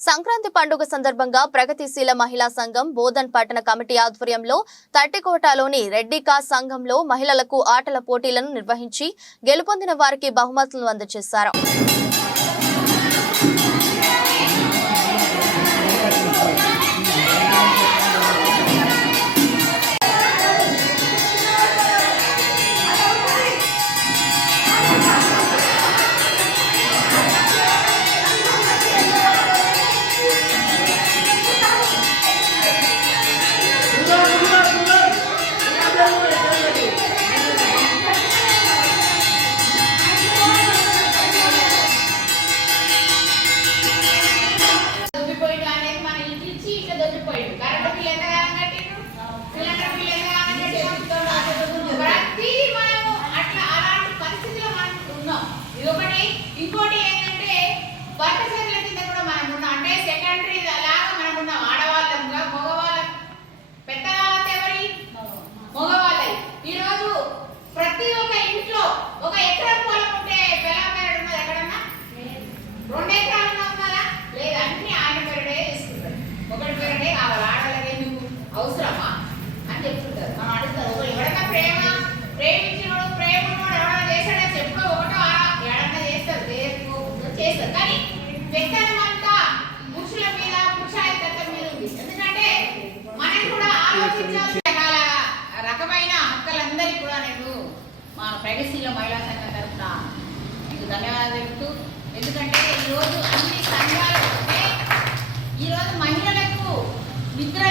సంక్రాంతి పండుగ సందర్భంగా ప్రగతిశీల మహిళా సంఘం బోధన్ పట్టణ కమిటీ ఆధ్వర్యంలో తట్టికోటలోని రెడ్డికా సంఘంలో మహిళలకు ఆటల పోటీలను నిర్వహించి గెలుపొందిన వారికి బహుమతులను అందజేశారు. రకమైన హక్కులందరికీ కూడా నేను మా ప్రగతిశీల మహిళా సంఘం తరఫున మీకు ధన్యవాదాలు చెప్తూ ఎందుకంటే ఈరోజు అన్ని సంఘాలు ఈరోజు మహిళలకు నిద్ర